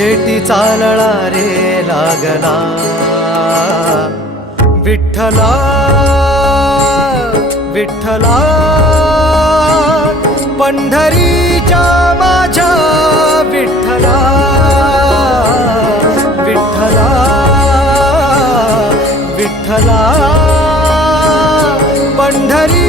भेटी चालणा रे लागला. विठ्ठला विठ्ठला पंढरीच्या माझ्या विठ्ठला विठ्ठला विठ्ठला पंढरी